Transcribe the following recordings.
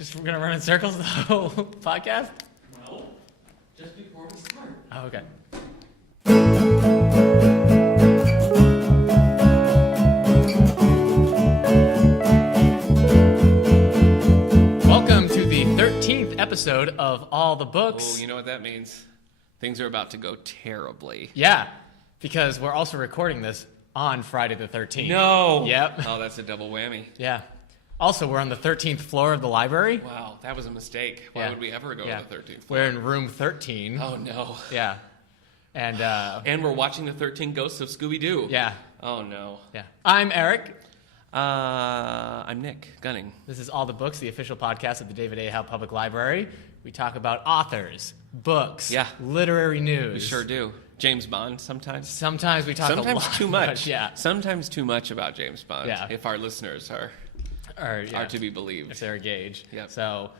Just we're gonna run in circles the whole podcast? No, just before we start. Oh, okay. Welcome to the 13th episode of All the Books. Oh, you know what that means? Things are about to go terribly. Yeah, because we're also recording this on Friday the 13th. No! Yep. Oh, that's a double whammy. Yeah. Also, we're on the 13th floor of the library. Wow, that was a mistake. Why would we ever go to the 13th floor? We're in room 13. Oh, no. Yeah. And we're watching the 13 Ghosts of Scooby-Doo. Yeah. Oh, no. Yeah. I'm Eric. I'm Nick Gunning. This is All the Books, the official podcast of the David A. Howe Public Library. We talk about authors, books, literary news. We sure do. James Bond sometimes. Sometimes we talk a lot. Sometimes too much. Yeah. Sometimes too much about James Bond. Yeah. If our listeners are to be believed. If they're engaged. Yep. So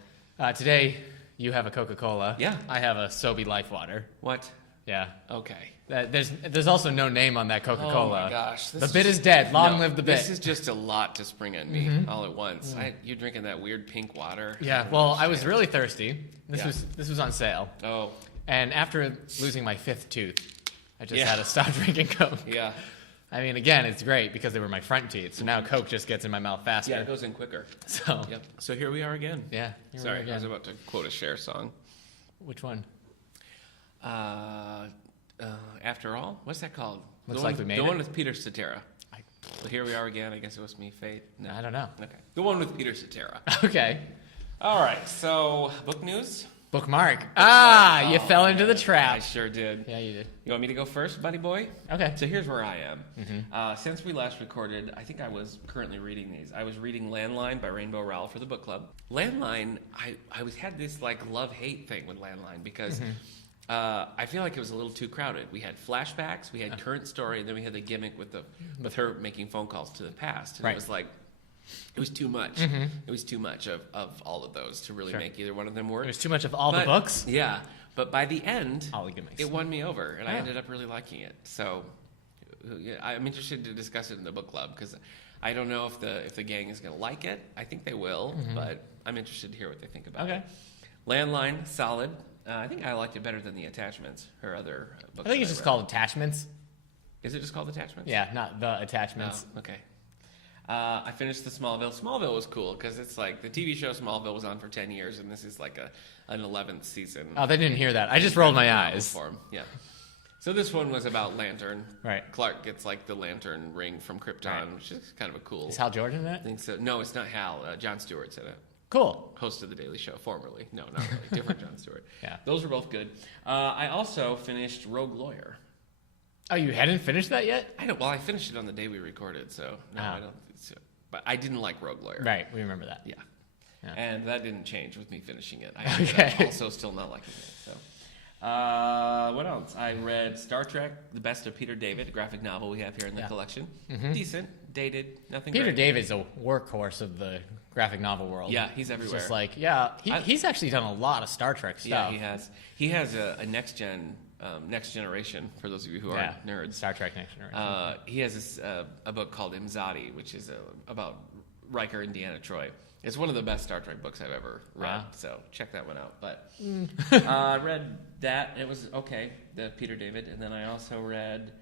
today you have a Coca-Cola. Yeah. I have a Sobe Life Water. What? Yeah. Okay. There's also no name on that Coca-Cola. Oh my gosh. The bit is dead. Long live the bit. This is just a lot to spring on me all at once. You're drinking that weird pink water. Yeah. Well, I was really thirsty. This was on sale. Oh. And after losing my fifth tooth, I just had to stop drinking Coke. Yeah. I mean, again, it's great because they were my front teeth, so now Coke just gets in my mouth faster. Yeah, it goes in quicker. So. Yep. So here we are again. Yeah. Sorry, I was about to quote a Cher song. Which one? After All? What's that called? Looks like we made it. The one with Peter Cetera. So here we are again. I guess it was me, Fate. No. I don't know. Okay. The one with Peter Cetera. Okay. All right. So, book news? Bookmark. You fell into the trap. I sure did. Yeah, you did. You want me to go first, buddy boy? Okay. So here's where I am. Since we last recorded, I think I was currently reading these. I was reading Landline by Rainbow Rowell for the book club. Landline, I had this like love-hate thing with Landline because I feel like it was a little too crowded. We had flashbacks, we had current story, and then we had the gimmick with her making phone calls to the past. And it was like, it was too much. It was too much of all of those to really make either one of them work. It was too much of all the books? Yeah. But by the end, all the gimmicks. It won me over, and I ended up really liking it. So I'm interested to discuss it in the book club, because I don't know if the gang is going to like it. I think they will, but I'm interested to hear what they think about it. Landline, solid. I think I liked it better than The Attachments, her other book. I think it's just called Attachments. Is it just called Attachments? Yeah, not The Attachments. Oh, okay. I finished the Smallville. Smallville was cool because it's like the TV show Smallville was on for 10 years, and this is like an 11th season. Oh, they didn't hear that. I just rolled my eyes. Form. Yeah. So this one was about Lantern. Right. Clark gets like the Lantern ring from Krypton, which is kind of a cool. Is Hal Jordan in it? I think so. No, it's not Hal. Jon Stewart's in it. Cool. Host of The Daily Show, formerly. No, not really. Different Jon Stewart. Yeah. Those were both good. I also finished Rogue Lawyer. Oh, you hadn't finished that yet? Well, I finished it on the day we recorded, so no, I don't. But I didn't like Rogue Lawyer. Right, we remember that. Yeah. And that didn't change with me finishing it. I ended up also still not liking it. So, what else? I read Star Trek: The Best of Peter David, a graphic novel we have here in the collection. Decent, dated, nothing. Peter great. David's a workhorse of the graphic novel world. Yeah, he's everywhere. Just like, he's actually done a lot of Star Trek stuff. Yeah, he has. He has a next generation. For those of you who are nerds, Star Trek Next Generation. He has this, a book called Imzadi, which is about Riker and Deanna Troi. It's one of the best Star Trek books I've ever read, so check that one out. But I read that. It was okay, the Peter David. And then I also read,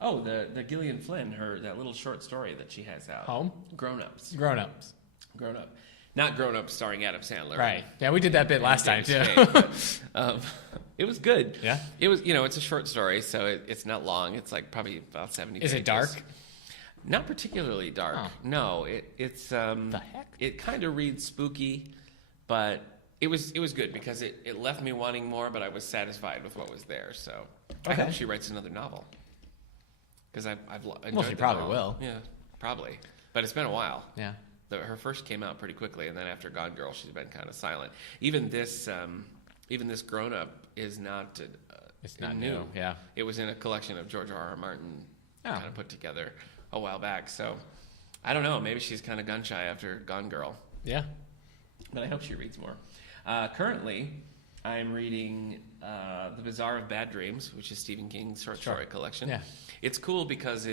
the Gillian Flynn, that little short story that she has out. Home? Grown Ups. Grown Ups. Grown Up. Not Grown Up starring Adam Sandler. Right. Yeah, we did that bit last time, too. It was good. Yeah? It was, it's a short story, so it's not long. It's like probably about 70 pages. Is it dark? Not particularly dark. Oh. No, it's the heck? It kind of reads spooky, but it was good because it left me wanting more, but I was satisfied with what was there. So I hope she writes another novel because I've enjoyed. Well, she probably will. Yeah, probably. But it's been a while. Yeah. Her first came out pretty quickly, and then after Gone Girl, she's been kind of silent. Even this Grown Up is not. It's not new. Yeah. It was in a collection of George R.R. Martin kind of put together a while back. So I don't know. Maybe she's kind of gun shy after Gone Girl. Yeah. But I hope she reads more. Currently, I'm reading The Bazaar of Bad Dreams, which is Stephen King's short story collection. Yeah. It's cool because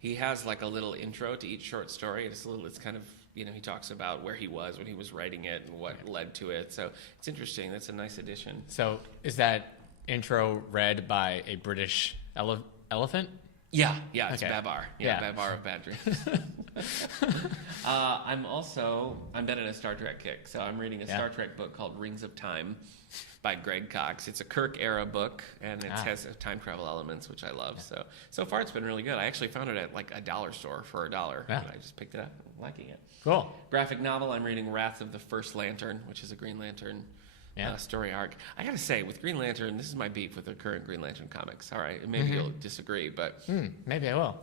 he has like a little intro to each short story. It's kind of he talks about where he was when he was writing it and what led to it. So it's interesting. That's a nice addition. So is that intro read by a British elephant? Yeah, it's Okay. Babar. Babar of Bad Dreams. I'm been in a Star Trek kick, so I'm reading a Star Trek book called Rings of Time by Greg Cox. It's a Kirk-era book, and it has time travel elements, which I love. So far it's been really good. I actually found it at like a dollar store for $1, and I just picked it up. I'm liking it. Cool. Graphic novel, I'm reading Wrath of the First Lantern, which is a Green Lantern story arc. I gotta say, with Green Lantern, this is my beef with the current Green Lantern comics. All right, maybe you'll disagree, but maybe I will.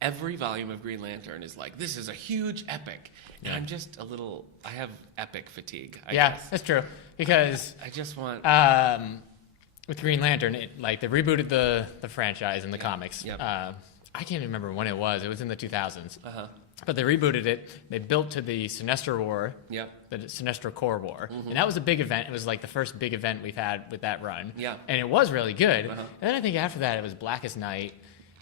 Every volume of Green Lantern is like, this is a huge epic, and I'm just I have epic fatigue. I guess. That's true, because I just want with Green Lantern, they rebooted the franchise in the comics. Yep. I can't even remember when it was. It was in the 2000s. Uh-huh. But they rebooted it. They built to the Sinestro War, Yep. the Sinestro Corps War. And that was a big event. It was like the first big event we've had with that run. Yeah. And it was really good. Uh-huh. And then I think after that it was Blackest Night,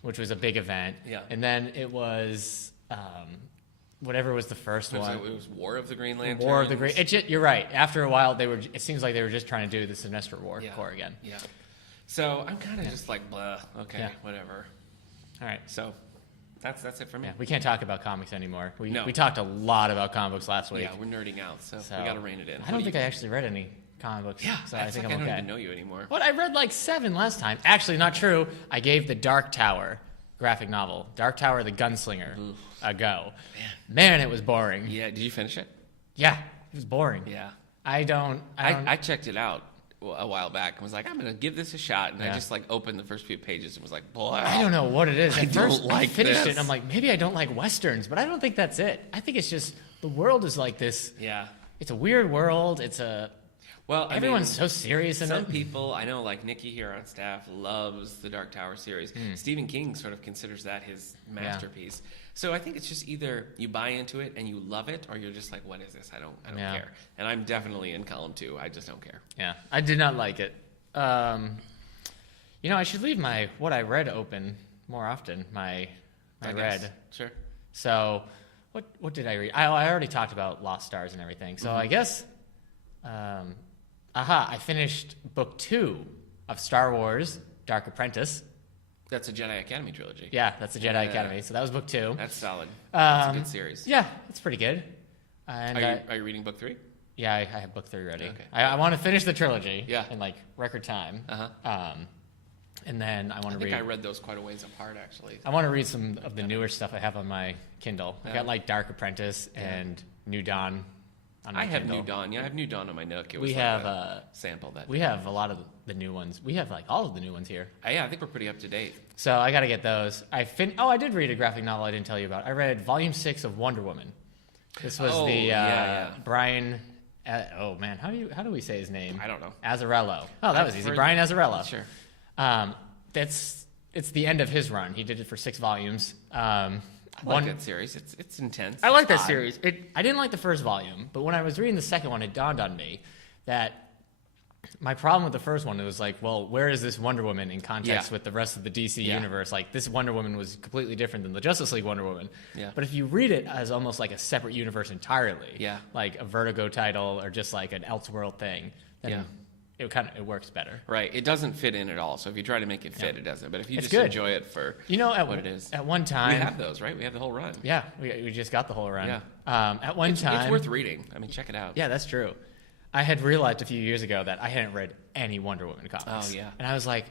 which was a big event. Yeah. And then it was whatever was the first one. It was War of the Green Lanterns. War of the Green. You're right. After a while, it seems like they were just trying to do the Sinestro War Corps again. Yeah. So I'm kind of just like, blah, okay, whatever. All right. So that's it for me. Yeah, we can't talk about comics anymore. We No. talked a lot about comic books last week. Yeah, we're nerding out, so we got to rein it in. I don't think I actually read any comic books. Yeah, so I think I'm I don't okay. even know you anymore. What? I read like 7 last time. Actually, not true. I gave the Dark Tower graphic novel, Dark Tower the Gunslinger, a go. Man, it was boring. Yeah, did you finish it? Yeah, it was boring. Yeah. I checked it out a while back and was like, I'm going to give this a shot. And I just like opened the first few pages and was like, boy. I don't know what it is. At first, don't like I finished this. it and I'm like, maybe I don't like Westerns, but I don't think that's it. I think it's just the world is like this. Yeah. It's a weird world. Everyone's so serious in some it. people, I know, like Nikki here on staff, loves the Dark Tower series. Stephen King sort of considers that his masterpiece. So I think it's just either you buy into it and you love it, or you're just like, what is this? I don't care. And I'm definitely in column 2. I just don't care. Yeah, I did not like it. I should leave my what I read open more often. My read. Sure. So, what did I read? I already talked about Lost Stars and everything. So I guess, I finished book 2 of Star Wars: Dark Apprentice. That's a Jedi Academy trilogy. Yeah, that's the Jedi Academy. So that was book 2. That's solid. That's a good series. Yeah, it's pretty good. And are you reading book 3? Yeah, I have book 3 ready. Okay. I want to finish the trilogy in like record time. Uh-huh. And then I want to read. I read those quite a ways apart, actually. I want to read some of the newer stuff I have on my Kindle. I got like Dark Apprentice and New Dawn on my have Kindle. New Dawn. Yeah, I have New Dawn on my Nook. It was a sample that. We have a lot of the new ones. We have like all of the new ones here. Yeah, I think we're pretty up to date. So I got to get those. I did read a graphic novel I didn't tell you about. I read Volume 6 of Wonder Woman. This was Brian. Man, how do we say his name? I don't know. Azzarello. Oh, that was easy. Brian Azzarello. Sure. It's the end of his run. He did it for 6 volumes. I like that series. It's intense. I like that series. I didn't like the first volume, but when I was reading the second one, it dawned on me that my problem with the first one was like, well, where is this Wonder Woman in context with the rest of the DC universe? Like, this Wonder Woman was completely different than the Justice League Wonder Woman. Yeah. But if you read it as almost like a separate universe entirely, like a Vertigo title or just like an Elseworld thing, then it works better. Right. It doesn't fit in at all. So if you try to make it fit, it doesn't. But if you enjoy it for what it is. At one time... We have those, right? We have the whole run. Yeah. We just got the whole run. Yeah. At one time... It's worth reading. I mean, check it out. Yeah, that's true. I had realized a few years ago that I hadn't read any Wonder Woman comics. Oh, yeah. And I was like...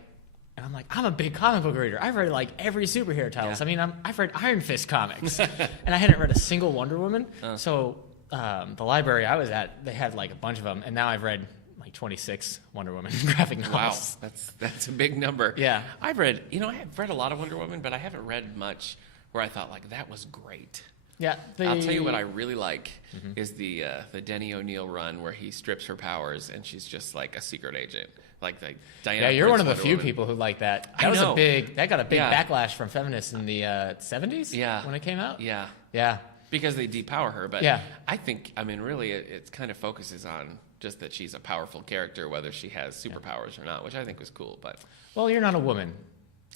I'm a big comic book reader. I've read like every superhero title. Yeah. I mean, I've read Iron Fist comics. And I hadn't read a single Wonder Woman. So the library I was at, they had like a bunch of them. And now I've read... 26 Wonder Woman graphic novels. Wow, that's a big number. Yeah. I've read a lot of Wonder Woman, but I haven't read much where I thought like that was great. Yeah. I'll tell you what I really like is the Denny O'Neil run where he strips her powers and she's just like a secret agent. Like Diana. Yeah, you're Prince one of the Wonder few Woman. people who like that. I know. That got a big backlash from feminists in the 70s. Yeah. When it came out. Yeah. Yeah. Because they depower her, but Yeah. I think really it kind of focuses on just that she's a powerful character, whether she has superpowers or not, which I think was cool. But well, you're not a woman.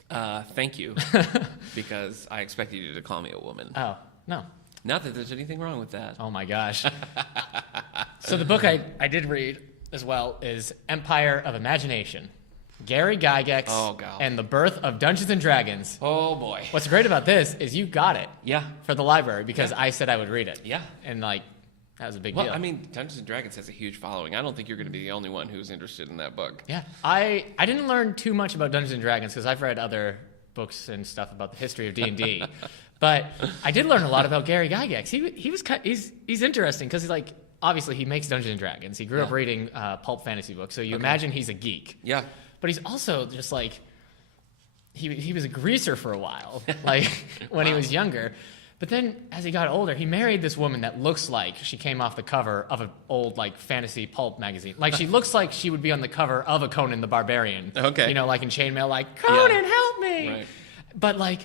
Thank you, because I expected you to call me a woman. Oh no. Not that there's anything wrong with that. Oh my gosh. So the book I did read as well is Empire of Imagination. Gary Gygax and the Birth of Dungeons and Dragons. Oh boy. What's great about this is you got it. Yeah. For the library because I said I would read it. Yeah. And like that was a big Well, deal. I mean, Dungeons and Dragons has a huge following. I don't think you're going to be the only one who's interested in that book. Yeah. I didn't learn too much about Dungeons and Dragons because I've read other books and stuff about the history of D&D. But I did learn a lot about Gary Gygax. He's interesting because he's like, obviously he makes Dungeons and Dragons. He grew up reading pulp fantasy books, so you imagine he's a geek. Yeah. But he's also just like, he was a greaser for a while, like when he was younger. But then as he got older, he married this woman that looks like she came off the cover of an old like fantasy pulp magazine. Like she looks like she would be on the cover of a Conan the Barbarian. Okay. You know, like in chainmail, like, Conan, help me! Right. But like,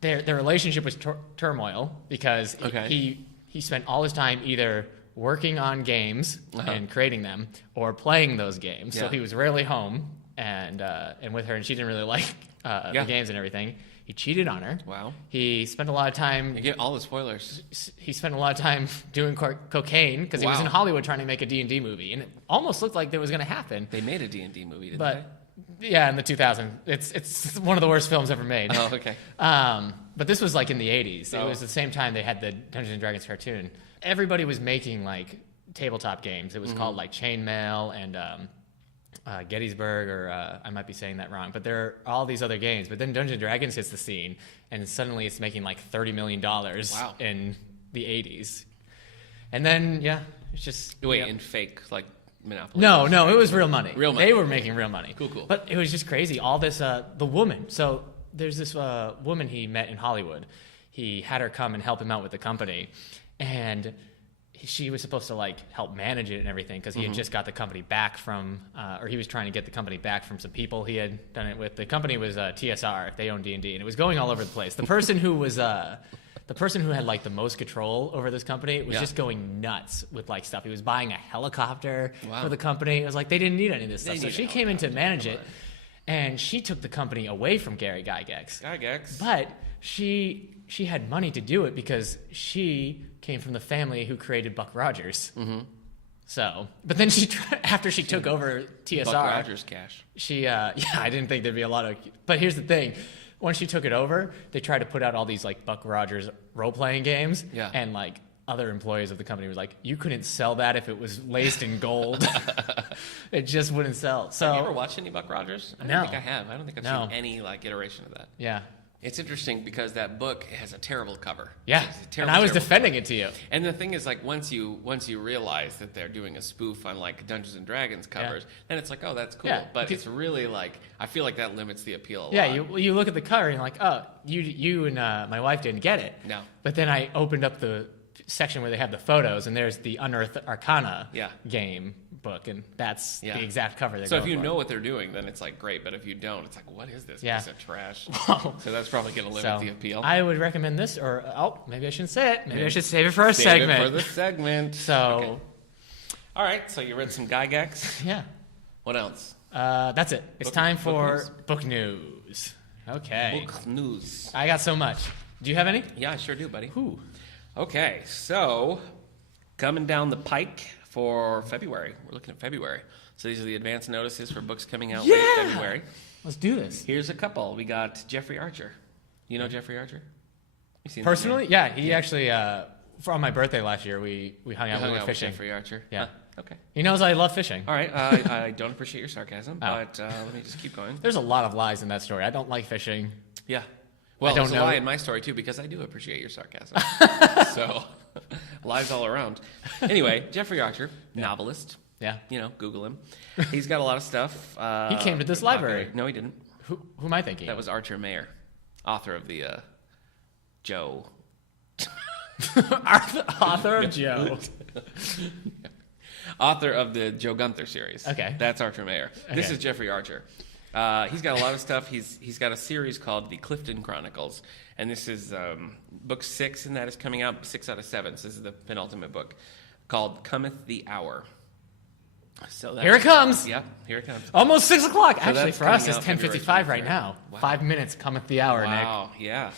their relationship was turmoil because he spent all his time either working on games and creating them or playing those games. So he was rarely home and with her, and she didn't really like the games and everything. He cheated on her. Wow. He spent a lot of time... You get all the spoilers. He spent a lot of time doing cocaine because he was in Hollywood trying to make a D&D movie, and it almost looked like that was going to happen. They made a D&D movie, didn't but, they? Yeah, in the 2000s. It's one of the worst films ever made. Oh, okay. But this was like in the 80s. It was the same time they had the Dungeons and Dragons cartoon. Everybody was making like tabletop games. It was called like Chainmail and Gettysburg, or I might be saying that wrong. But there are all these other games. But then Dungeons and Dragons hits the scene, and suddenly it's making like $30 million in the 80s. And then, it's just... Wait, in fake, like, Monopoly? No, it was real money. Real money. They were making real money. Cool. But it was just crazy. All this, the woman. So there's this woman he met in Hollywood. He had her come and help him out with the company. And she was supposed to like help manage it and everything because he had just got the company back from, or he was trying to get the company back from some people he had done it with. The company was TSR. They owned D&D, and it was going all over the place. The person who was the person who had like the most control over this company was just going nuts with like stuff. He was buying a helicopter for the company. It was like they didn't need any of this stuff. So she came in to manage it, and she took the company away from Gary Gygax. But she had money to do it because she came from the family who created Buck Rogers. So, but then after she took over TSR, Buck Rogers cash. She, I didn't think there'd be a lot of. But here's the thing: once she took it over, they tried to put out all these like Buck Rogers role-playing games, and like other employees of the company was like, you couldn't sell that if it was laced in gold. It just wouldn't sell. So, have you ever watched any Buck Rogers? I don't think I have. I don't think I've seen any like iteration of that. Yeah. It's interesting because that book has a terrible cover. Yeah, and I was defending it to you. And the thing is, like, once you realize that they're doing a spoof on like Dungeons and Dragons covers, then it's like, oh, that's cool. Yeah, but it's really like, I feel like that limits the appeal a lot. Yeah, you look at the cover and you're like, oh, you and my wife didn't get it. No. But then I opened up the section where they have the photos, and there's the Unearthed Arcana game book, and that's the exact cover they're So going if you for. know what they're doing, then it's like great. But if you don't, it's like, what is this piece of trash? So that's probably going to limit the appeal. I would recommend this, or maybe I shouldn't say it. Maybe I should save it for a segment. Save it for the segment. So, all right. So you read some Gygax. Yeah. What else? That's it. It's time for book news. Okay. Book news. I got so much. Do you have any? Yeah, I sure do, buddy. Ooh. Okay, so coming down the pike for February. We're looking at February. So these are the advance notices for books coming out late February. Let's do this. Here's a couple. We got Jeffrey Archer. You know Jeffrey Archer? You seen personally? Yeah, he actually, on my birthday last year, we hung out, we went fishing. With Jeffrey Archer? Yeah. Okay. He knows I love fishing. All right, I don't appreciate your sarcasm, but let me just keep going. There's a lot of lies in that story. I don't like fishing. Yeah. Well, there's a lie in my story, too, because I do appreciate your sarcasm. So, lies all around. Anyway, Jeffrey Archer, novelist. Yeah. You know, Google him. He's got a lot of stuff. He came to this library. No, he didn't. Who am I thinking? That was Archer Mayer, author of the Joe. Author of Joe. Author of the Joe Gunther series. Okay. That's Archer Mayer. Okay. This is Jeffrey Archer. He's got a lot of stuff. He's got a series called The Clifton Chronicles, and this is book 6, and that is coming out 6 out of 7. So this is the penultimate book called Cometh the Hour. So here it comes. Yep, here it comes. Almost 6 o'clock. So actually, for us, it's 10:55 right now. Wow. 5 minutes cometh the hour, Nick. Wow, yeah.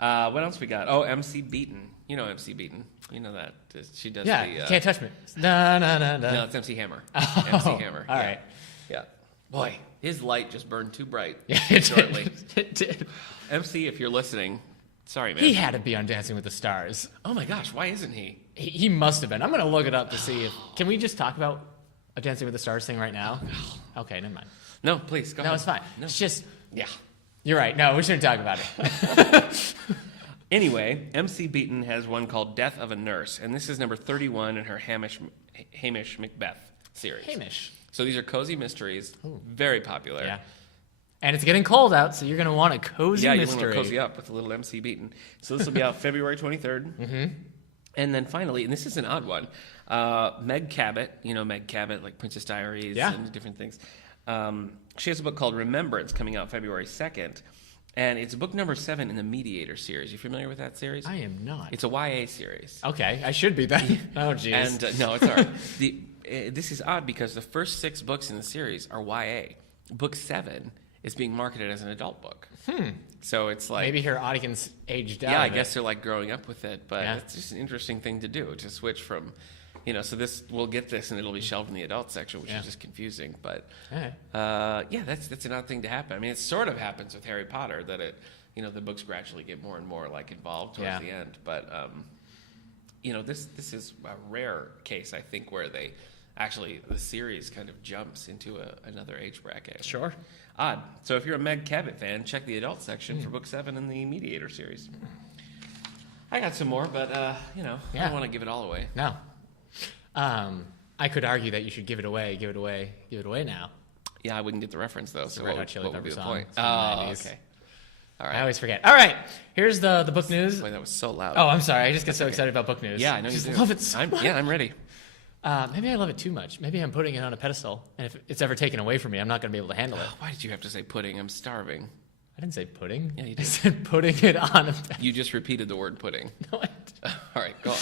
What else we got? Oh, MC Beaton. You know MC Beaton. You know that. She does Yeah, the... Can't Touch Me. No. No, it's MC Hammer. Oh, MC Hammer. All yeah. right. Yeah. Boy, his light just burned too bright. Yeah, it shortly. did. It did. MC, if you're listening, sorry, man. He had to be on Dancing with the Stars. Oh my gosh, why isn't he? He must have been. I'm going to look it up to see if... Can we just talk about a Dancing with the Stars thing right now? Okay, never mind. No, please, go ahead. No, it's fine. No. It's just... Yeah. You're right. No, we shouldn't talk about it. Anyway, MC Beaton has one called Death of a Nurse, and this is number 31 in her Hamish Macbeth series. Hamish. So these are cozy mysteries, very popular. Yeah. And it's getting cold out, so you're going to want a cozy Yeah, mystery. you want to cozy up with a little MC Beaton. So this will be out February 23rd. Mm-hmm. And then finally, and this is an odd one, Meg Cabot, you know Meg Cabot, like Princess Diaries and different things. She has a book called Remembrance coming out February 2nd. And it's book number 7 in the Mediator series. You familiar with that series? I am not. It's a YA series. Okay, I should be then. Oh, jeez. And no, it's all right. This is odd because the first 6 books in the series are YA. Book 7 is being marketed as an adult book. So it's like... Maybe her audience aged out. Yeah, I of guess it. they're like growing up with it. But it's just an interesting thing to do, to switch from... You know, so we'll get this and it'll be shelved in the adult section, which is just confusing. But that's an odd thing to happen. I mean, it sort of happens with Harry Potter that the books gradually get more and more like involved towards the end. But this is a rare case, I think, where the series kind of jumps into another age bracket. Sure. Odd. So if you're a Meg Cabot fan, check the adult section for book 7 in the Mediator series. I got some more, but I don't want to give it all away. No. I could argue that you should give it away now. Yeah, I wouldn't get the reference though. So Red Hot Chili what would be Pepper the song. point? It's from the Oh, 90s. okay. All right. I always forget. All right, here's the book news. Boy, that was so loud. Oh, I'm sorry. I just get so excited about book news. Yeah, I know I you just do. love it so much. I'm ready. Maybe I love it too much. Maybe I'm putting it on a pedestal, and if it's ever taken away from me, I'm not going to be able to handle it. Why did you have to say pudding? I'm starving. I didn't say pudding. Yeah, you I did. said putting it on a pedestal. You just repeated the word pudding. No, I didn't. All right, go on.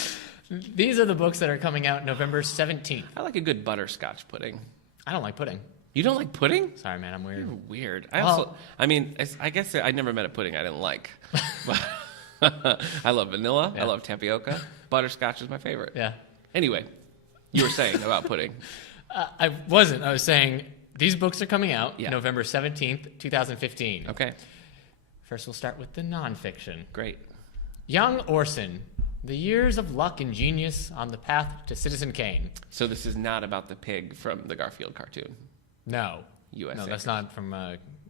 These are the books that are coming out November 17th. I like a good butterscotch pudding. I don't like pudding. You don't like pudding? Sorry, man. I'm weird. You're weird. Well- I guess I never met a pudding I didn't like. But I love vanilla. Yeah. I love tapioca. Butterscotch is my favorite. Yeah. Anyway, you were saying about pudding. I wasn't. I was saying these books are coming out Yeah. November 17th, 2015. Okay, First, we'll start with the nonfiction. great. Young Orson, the years of luck and genius on the path to Citizen Kane. So this is not about the pig from the Garfield cartoon. No. USA. No, that's not from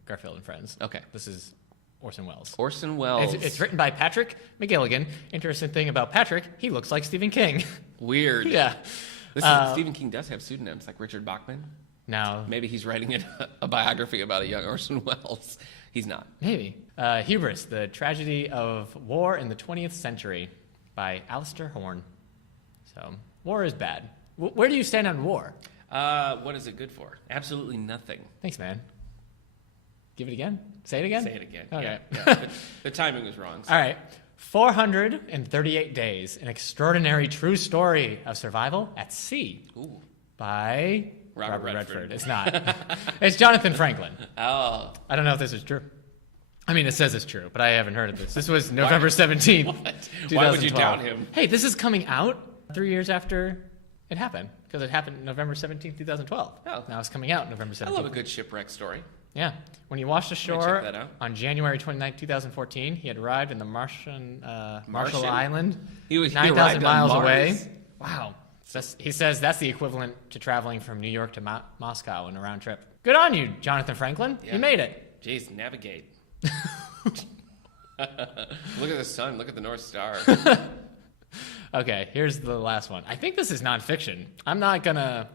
Garfield and Friends. Okay. This is Orson Welles. Orson Welles. It's written by Patrick McGilligan. Interesting thing about Patrick, he looks like Stephen King. Weird. Yeah. Stephen King does have pseudonyms like Richard Bachman. No. Maybe he's writing a biography about a young Orson Welles. He's not. Maybe. Hubris, The Tragedy of War in the 20th Century by Alistair Horn. So, war is bad. Where do you stand on war? What is it good for? Absolutely nothing. Thanks, man. Give it again? Say it again? Say it again. Okay. Yeah. The timing was wrong. So. All right. 438 Days, an extraordinary true story of survival at sea Ooh. by Robert Redford. It's not. It's Jonathan Franklin. Oh. I don't know if this is true. I mean, it says it's true, but I haven't heard of this. This was November 17th, What? 2012. Why would you doubt him? Hey, this is coming out 3 years after it happened, because it happened November 17th, 2012. Oh. Now it's coming out November 17th. I love a good shipwreck story. Yeah. When he washed check ashore that out. on January 29, 2014, he had arrived in the Marshall Martian? Island, He 9,000 arrived on miles Mars? away. Wow. He says that's the equivalent to traveling from New York to Moscow in a round trip. Good on you, Jonathan Franklin. Yeah. You made it. Jeez, navigate. Look at the sun. Look at the North Star. Okay, here's the last one. I think this is nonfiction. I'm not going to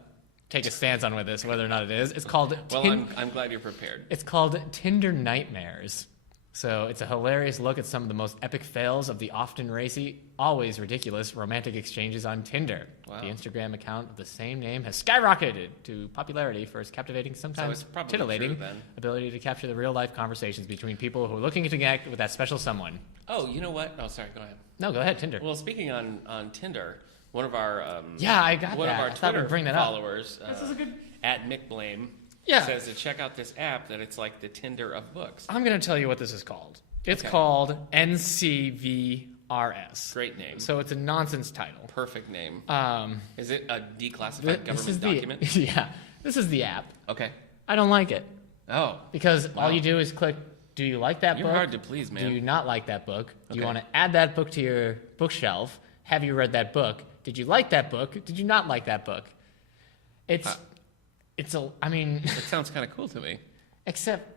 take a stance on with this, whether or not it is. It's called... Well, I'm glad you're prepared. It's called Tinder Nightmares. So it's a hilarious look at some of the most epic fails of the often racy, always ridiculous romantic exchanges on Tinder. Wow. The Instagram account of the same name has skyrocketed to popularity for its captivating, sometimes it's probably titillating true, then. ability to capture the real-life conversations between people who are looking to connect with that special someone. Oh, you know what? Oh, sorry. Go ahead. No, go ahead, Tinder. Well, speaking on Tinder, one of our Yeah, I got one that. of our I thought Twitter we'd bring that up. followers This is a good... at Mick Blame Yeah. says to check out this app that it's like the Tinder of books. I'm going to tell you what this is called. It's Okay. called NCVRS. Great name. So it's a nonsense title. Perfect name. Um, Is it a declassified this is government document? Yeah, this is the app. Okay. I don't like it Oh. because Wow. all you do is click, do you like that You're book? hard to please, man. Do you not like that book? Do you Okay. want to add that book to your bookshelf? Have you read that book? Did you like that book? Did you not like that book? I mean, It sounds kind of cool to me. except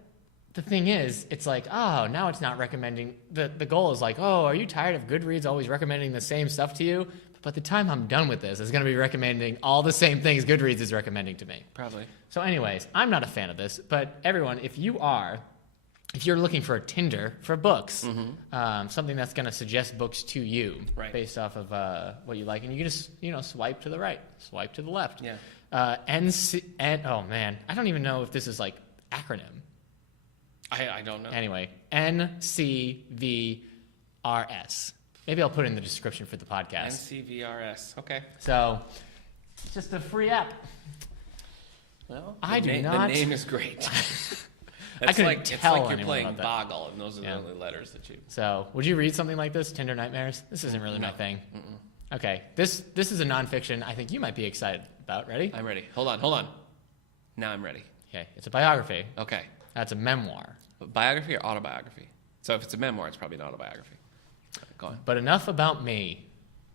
the thing is, it's like, oh, now it's not recommending. The goal is like, oh, are you tired of Goodreads always recommending the same stuff to you? But the time I'm done with this, it's going to be recommending all the same things Goodreads is recommending to me. Probably. So anyways, I'm not a fan of this, but everyone, if you're looking for a Tinder for books, something that's going to suggest books to you based off of what you like, and you can just, swipe to the right, swipe to the left. Yeah. Oh man, I don't even know if this is like acronym. I don't know. Anyway, NCVRS. Maybe I'll put it in the description for the podcast. NCVRS. Okay. So, it's just a free app. Well, I do The not. name is great. I couldn't it's tell like you're anyone playing about that. Boggle, and those are the Yeah. only letters that you. So, would you read something like this, Tinder Nightmares? This isn't really my thing. Okay, this is a nonfiction I think you might be excited about. Ready? I'm ready. Hold on. Now I'm ready. Okay, it's a biography. Okay. That's a memoir. Biography or autobiography? So if it's a memoir, it's probably an autobiography. Go on. But Enough About Me,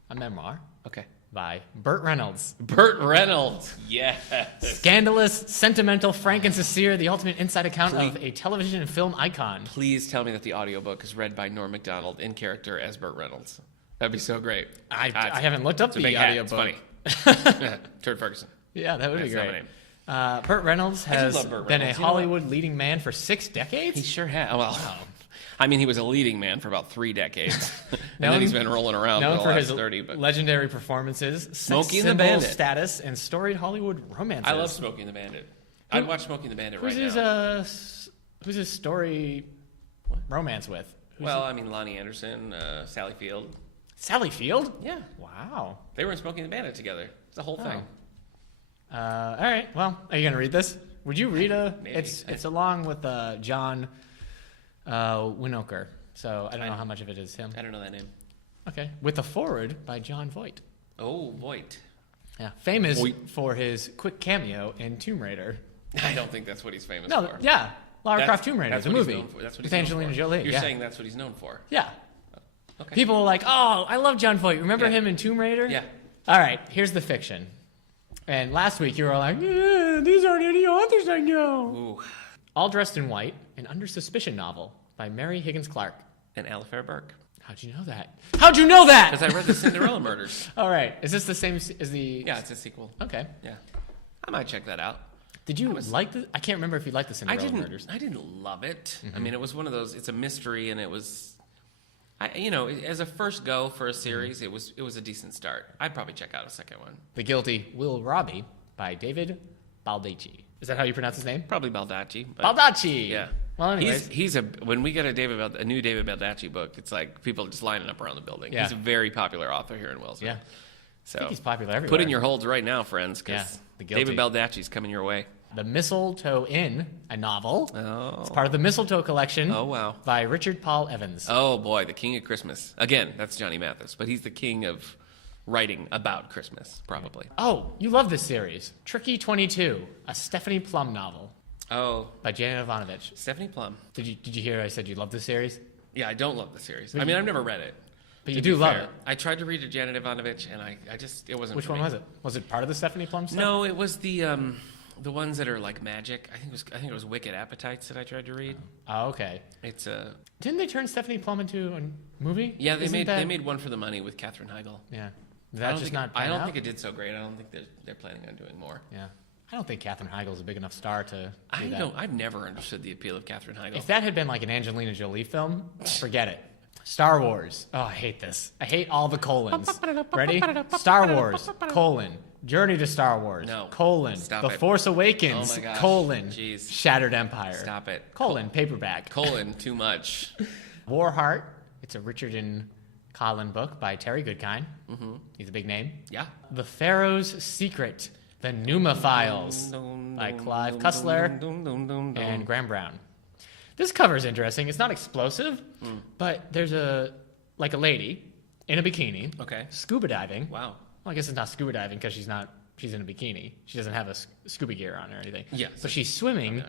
a memoir Okay. by Burt Reynolds. Burt Reynolds. Yes. Scandalous, sentimental, frank and sincere, the ultimate inside account of a television and film icon. Please tell me that the audiobook is read by Norm Macdonald in character as Burt Reynolds. That'd be so great. I haven't looked up It's a the big hat. It's audiobook. funny. Yeah, Turd Ferguson. Yeah, that would be That's not my great. name. Burt Reynolds I do has love Burt been Reynolds. a You know what? Hollywood leading man for 6 decades. He sure has. Well, I mean, he was a leading man for about 3 decades. and Known- then he's been rolling around known for for the his last 30. But legendary performances, Smokey sex and the symbol Bandit. status, and storied Hollywood romances. I love Smokey and the Bandit. I'd watch Smokey and the Bandit Who's right his now. who's his story romance with? Well, I mean, Lonnie Anderson, Sally Field. Sally Field? Yeah. Wow. They were in Smokey and the Bandit together. It's the whole thing. All right. Well, are you gonna read this? Would you read Maybe. It's along with John Winokur. So I don't know how much of it is him. I don't know that name. Okay. With a foreword by John Voight. Oh, Voight. Yeah. Famous Voight. for his quick cameo in Tomb Raider. I don't think that's what he's famous No, for. yeah. Lara That's- Croft Tomb Raider, that's the what he's movie. known for. That's what with he's known Angelina for. Jolie. You're yeah. saying that's what he's known for. Yeah. Okay. People are like, oh, I love John Voight. Remember Yeah. him in Tomb Raider? Yeah. All right, here's the fiction. And last week you were like, yeah, these aren't any authors I know. Ooh. All Dressed in White, an Under Suspicion novel by Mary Higgins Clark. And Alifair Burke. How'd you know that? How'd you know that? Because I read the Cinderella Murders. All right, is this the same as the... Yeah, it's a sequel. Okay. Yeah. I might check that out. Did you like the... I can't remember if you liked the Cinderella Murders. I didn't love it. I mean, it was one of those. It's a mystery, and it was, as a first go for a series, it was a decent start. I'd probably check out a second one. The Guilty Will Robbie by David Baldacci. Is that how you pronounce his name? Probably Baldacci. But Baldacci. Yeah. Well, anyways. When we get a new David Baldacci book, it's like people are just lining up around the building. Yeah. He's a very popular author here in Wellsville. Yeah. So I think he's popular everywhere. put in your holds right now, friends, Yeah, because The Guilty. David Baldacci's coming your way. The Mistletoe Inn, a novel. Oh. It's part of the Mistletoe collection. Oh, wow. By Richard Paul Evans. Oh boy, the King of Christmas. Again, that's Johnny Mathis, but he's the king of writing about Christmas, probably. Oh, you love this series. Tricky 22, a Stephanie Plum novel Oh, by Janet Ivanovich. Stephanie Plum. Did you hear I said you love this series? Yeah, I don't love the series. I mean, I've never read it. But to you be do love fair. it. I tried to read a Janet Ivanovich, and I just it wasn't. Which for one me. was it? Was it part of the Stephanie Plum stuff? No, it was the ones that are like magic. I think it was Wicked Appetites that I tried to read. Oh, okay. It's Didn't they turn Stephanie Plum into a movie? yeah, they Isn't they made one for the money with Katherine Heigl. Yeah. Did I that don't just think not I pan don't out? think it did so great. I don't think they're planning on doing more. Yeah. I don't think Katherine Heigl's a big enough star to do that. I've never understood the appeal of Katherine Heigl. If that had been like an Angelina Jolie film, forget it. Star Wars. Oh, I hate this. I hate all the colons. Ready? Star Wars, colon. Journey to Star Wars, No. colon. Stop The it. Force Awakens, Oh my gosh. colon. Jeez. Shattered Empire. Stop it. Colon, paperback. Too much. Warheart. It's a Richard and Colin book by Terry Goodkind. Mm-hmm. He's a big name. Yeah. The Pharaoh's Secret. The Pneumo Files by Clive Cussler and Graham Brown. This cover is interesting. It's not explosive, but there's a lady in a bikini. Okay. Scuba diving. Wow. Well, I guess it's not scuba diving because she's in a bikini. She doesn't have a scuba gear on or anything. Yeah. But she's swimming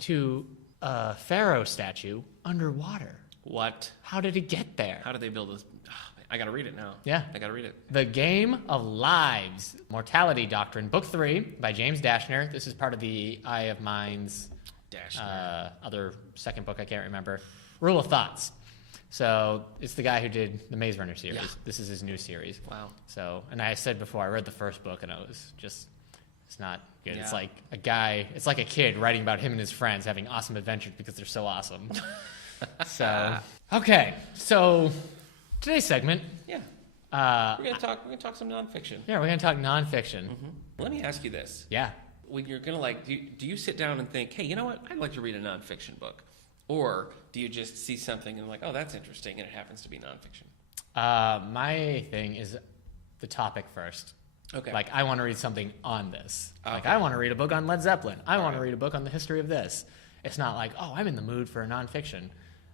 to a pharaoh statue underwater. What? How did it get there? How did they build this? Oh, I got to read it now. Yeah. I got to read it. The Game of Lives, Mortality Doctrine, Book 3 by James Dashner. This is part of the Eye of Mind's other second book, I can't remember. Rule of Thoughts. So it's the guy who did the Maze Runner series. Yeah. This is his new series. Wow. So, and I said before, I read the first book and it's not good. Yeah. It's like it's like a kid writing about him and his friends having awesome adventures because they're so awesome. So, okay. So today's segment. Yeah. We're gonna talk some nonfiction. Yeah, we're gonna talk nonfiction. Mm-hmm. Let me ask you this. Yeah. When you're gonna do you sit down and think, hey, you know what? I'd like to read a nonfiction book, or do you just see something and oh, that's interesting, and it happens to be nonfiction? My thing is the topic first. Okay. Like, I want to read something on this. Okay. Like, I want to read a book on Led Zeppelin. I want to read a book on the history of this. It's not like, oh, I'm in the mood for a nonfiction,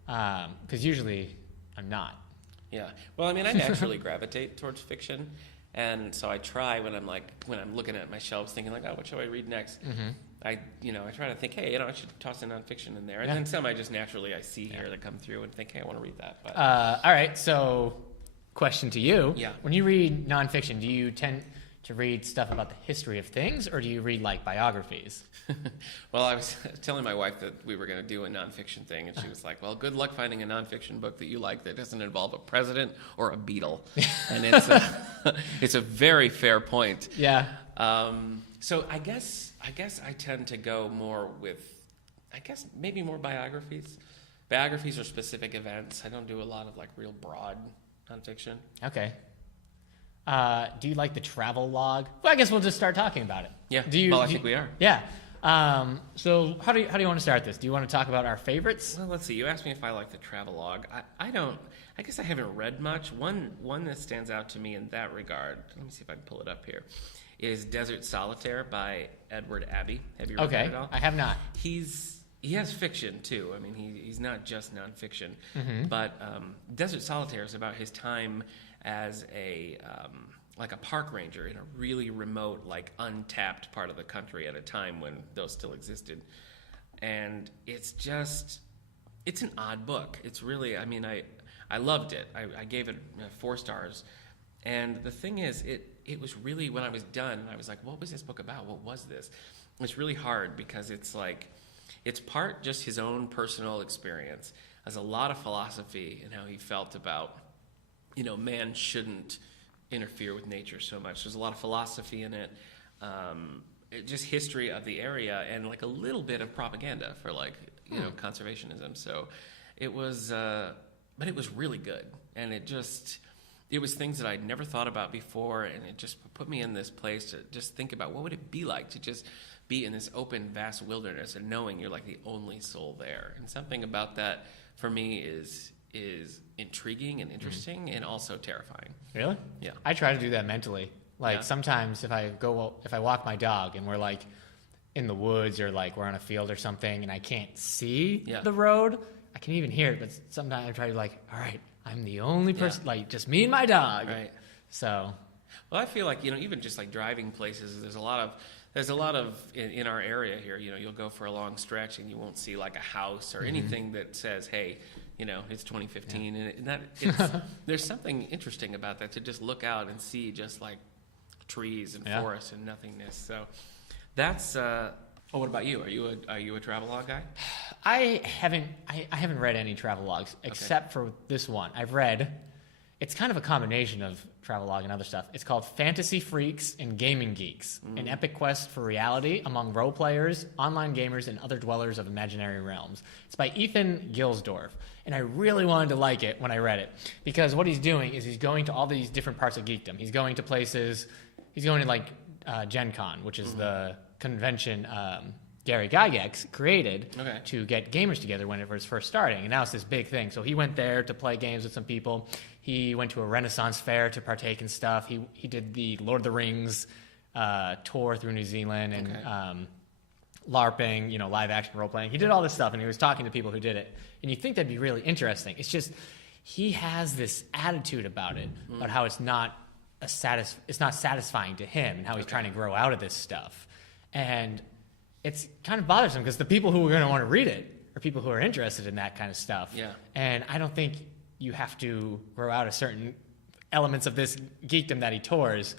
because usually I'm not. Yeah. Well, I mean, I naturally gravitate towards fiction, and so I try when I'm looking at my shelves, thinking oh, what shall I read next? Mm-hmm. I try to think, hey, I should toss a nonfiction in there, and then some I just naturally see here that come through and think, hey, I want to read that. But all right. So, question to you: Yeah. When you read nonfiction, do you tend to read stuff about the history of things, or do you read biographies? Well, I was telling my wife that we were going to do a nonfiction thing, and she was like, well, good luck finding a nonfiction book that you like that doesn't involve a president or a Beatle. And it's a very fair point. Yeah. So I guess I tend to go more with, maybe more biographies. Biographies or specific events. I don't do a lot of real broad nonfiction. Okay. Do you like the travel log? Well, I guess we'll just start talking about it. Yeah. I think we are. Yeah. So how do you want to start this? Do you want to talk about our favorites? Well, let's see. You asked me if I like the travel log. I don't. I guess I haven't read much. One that stands out to me in that regard. Let me see if I can pull it up here. Is Desert Solitaire by Edward Abbey. Have you read that at all? I have not. He has fiction too. I mean, he's not just nonfiction. Mm-hmm. But Desert Solitaire is about his time as a park ranger in a really remote, untapped part of the country at a time when those still existed. And it's an odd book. It's really, I loved it. I gave it 4 stars. And the thing is, it was really, when I was done, I was like, what was this book about? What was this? It's really hard because it's part just his own personal experience. There's a lot of philosophy in how he felt about, man shouldn't interfere with nature so much. There's a lot of philosophy in it, just history of the area, and a little bit of propaganda for conservationism. So it was, but it was really good, and it was things that I'd never thought about before, and it just put me in this place to just think about what would it be like to just be in this open, vast wilderness and knowing you're the only soul there. And something about that for me is intriguing and interesting, and also terrifying. Really? Yeah. I try to do that mentally. Sometimes if I walk my dog and we're in the woods or we're on a field or something and I can't see the road, I can even hear it, but sometimes I try to all right, I'm the only person, just me and my dog. Right. So. Well, I feel even just driving places, there's a lot of in our area here, you'll go for a long stretch and you won't see a house or anything that says, hey, it's 2015, and that there's something interesting about that, to just look out and see just trees and forests and nothingness. So that's. What about you? Are you a travelogue guy? I haven't read any travelogues except for this one. I've read. It's kind of a combination of travelogue and other stuff. It's called Fantasy Freaks and Gaming Geeks, an epic quest for reality among role players, online gamers, and other dwellers of imaginary realms. It's by Ethan Gilsdorf, and I really wanted to like it when I read it, because what he's doing is he's going to all these different parts of geekdom. He's going to places. He's going to Gen Con, which is the convention Gary Gygax created to get gamers together when it was first starting, and now it's this big thing. So he went there to play games with some people. He went to a Renaissance fair to partake in stuff. He did the Lord of the Rings tour through New Zealand, and LARPing, live action role playing. He did all this stuff, and he was talking to people who did it. And you think that'd be really interesting. It's just he has this attitude about it, about how it's not satisfying to him, and how he's trying to grow out of this stuff. And it's kind of bothersome because the people who are going to want to read it are people who are interested in that kind of stuff. Yeah. And I don't think you have to grow out of certain elements of this geekdom that he tours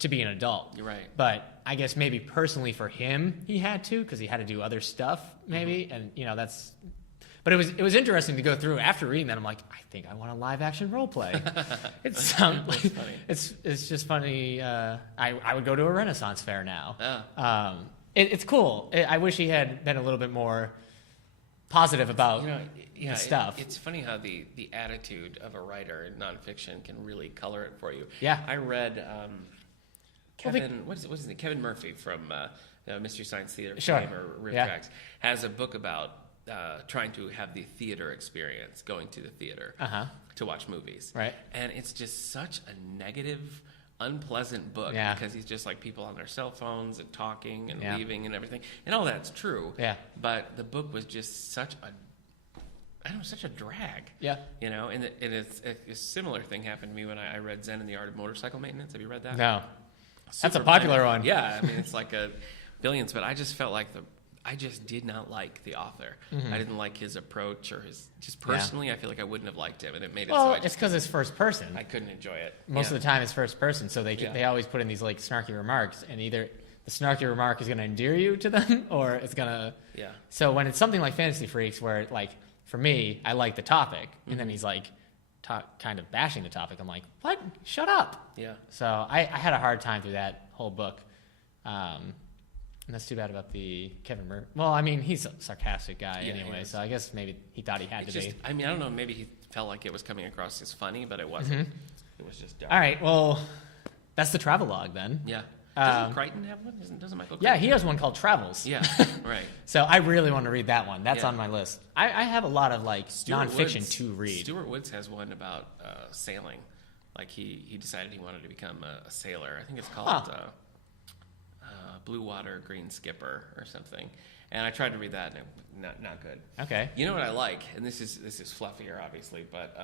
to be an adult. You're right. But I guess maybe personally for him, he had to, because he had to do other stuff, maybe. And, that's... But it was interesting to go through after reading that. I'm like, I think I want a live action role play. It's funny. It's just funny. I would go to a Renaissance fair now. It's cool. I wish he had been a little bit more positive about the stuff. It's funny how the attitude of a writer in nonfiction can really color it for you. Yeah. I read Kevin. What is his name? Kevin Murphy from Mystery Science Theater fame or Riff Tracks has a book about trying to have the theater experience, going to the theater to watch movies. Right. And it's just such a negative, unpleasant book because he's just like people on their cell phones and talking and leaving and everything. And all that's true. Yeah. But the book was just such a drag. Yeah. And it's a similar thing happened to me when I read Zen and the Art of Motorcycle Maintenance. Have you read that? No. That's a popular one. Yeah. I mean, it's like billions, but I just felt like I just did not like the author. I didn't like his approach or just personally, I feel like I wouldn't have liked him, and it made it so it's because it's first person. I couldn't enjoy it. Most of the time it's first person, so they always put in these like snarky remarks, and either the snarky remark is going to endear you to them, or it's going to... Yeah. So when it's something like Fantasy Freaks, where like, for me, I like the topic, and then he's like kind of bashing the topic, I'm like, what? Shut up. Yeah. So I had a hard time through that whole book. And that's too bad about the Kevin Murphy. Well, I mean, he's a sarcastic guy anyway, so I guess maybe he thought he had to be. I mean, I don't know, maybe he felt like it was coming across as funny, but it wasn't. It was just dark. All right, well, that's the travelogue then. Yeah. Doesn't Crichton have one? Doesn't Michael Crichton? Yeah, he has one called Travels. Yeah, right. So I really want to read that one. That's on my list. I have a lot of like nonfiction to read. Stuart Woods has one about sailing. Like he decided he wanted to become a sailor. I think it's called... Blue Water Green Skipper or something, and I tried to read that and not good. Okay. You know what I like, and this is fluffier obviously, but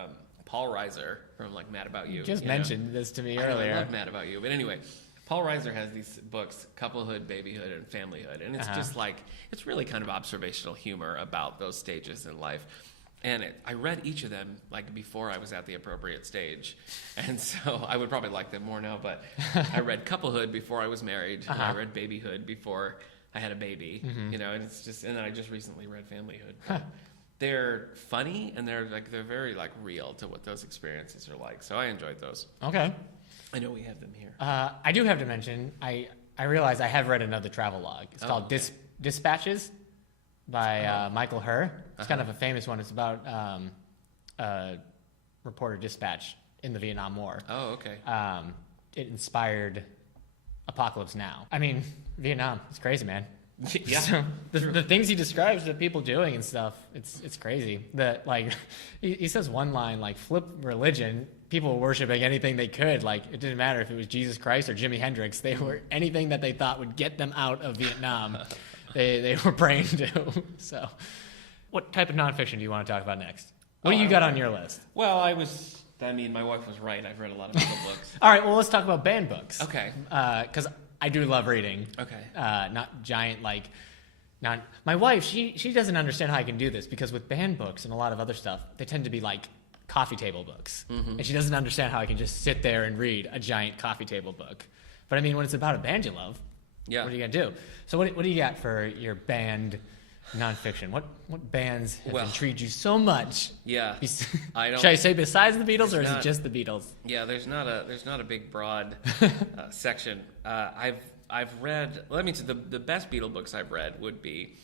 Paul Reiser from like Mad About You. You just mentioned this to me earlier. I love Mad About You, but anyway, Paul Reiser has these books, Couplehood, Babyhood, and Familyhood, and it's just like it's really kind of observational humor about those stages in life. And I read each of them like before I was at the appropriate stage, and so I would probably like them more now. But I read Couplehood before I was married, and I read Babyhood before I had a baby. And it's just, and then I just recently read Familyhood. They're funny and they're very like real to what those experiences are like. So I enjoyed those. Okay. I know we have them here. I do have to mention I realize I have read another travelogue. It's called Dispatches by Michael Herr. It's kind of a famous one. It's about a reporter dispatch in the Vietnam War. Oh, okay. It inspired Apocalypse Now. I mean, Vietnam, it's crazy, man. Yeah. So the things he describes the people doing and stuff, it's crazy. That like he says one line like flip religion. People were worshiping anything they could. Like it didn't matter if it was Jesus Christ or Jimi Hendrix. They were anything that they thought would get them out of Vietnam. They were praying to. So, what type of nonfiction do you want to talk about next? What do you got on your list? Well, my wife was right. I've read a lot of middle books. All right, well, let's talk about banned books. Okay. Because I do love reading. Okay. Not giant, like, not... My wife, she doesn't understand how I can do this, because with banned books and a lot of other stuff, they tend to be, like, coffee table books. Mm-hmm. And she doesn't understand how I can just sit there and read a giant coffee table book. But, I mean, when it's about a band you love, what are you going to do? So what do you got for your banned nonfiction? What bands have intrigued you so much? Yeah, I don't. Should I say besides the Beatles, or is it just the Beatles? Yeah, there's not a big broad section. I've read. Let me say the best Beatle books I've read would be